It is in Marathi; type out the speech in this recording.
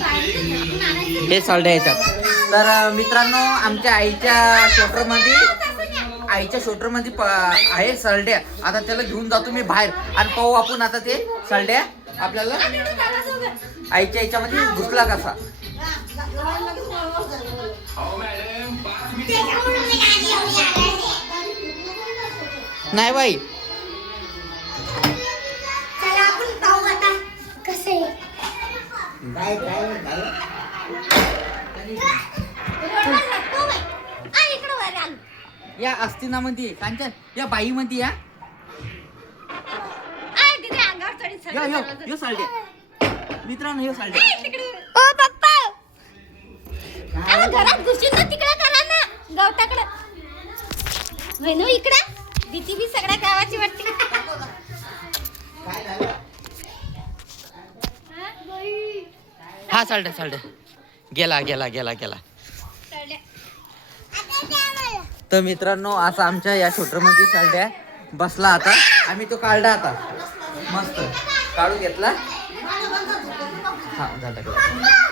हे सरड्या येतात तर मित्रांनो आमच्या आईच्या शोटरमध्ये आईच्या शोटरमध्ये प- आहे सरड्या आता त्याला घेऊन जातो मी बाहेर. आणि पाहू आपण आता ते सरड्या आपल्याला आईच्या याच्यामध्ये घुसला कसा. नाही बाई. काय काय या अस्तिना इकडं कांचन या बाई कांचन या यो यो यो मित्रांनो यो सालड्या ओ पप्पा! घरात घुसून तिकडे करा ना गवताकडे. वेणू इकडे. हा सालड्या सालड्या गेला गेला गेला गेला. तर मित्रांनो असा आमच्या या शोटरमध्ये सालड्या बसला आता. आम्ही तो काढला आता. मस्त. काढून घेतला. हा झाला.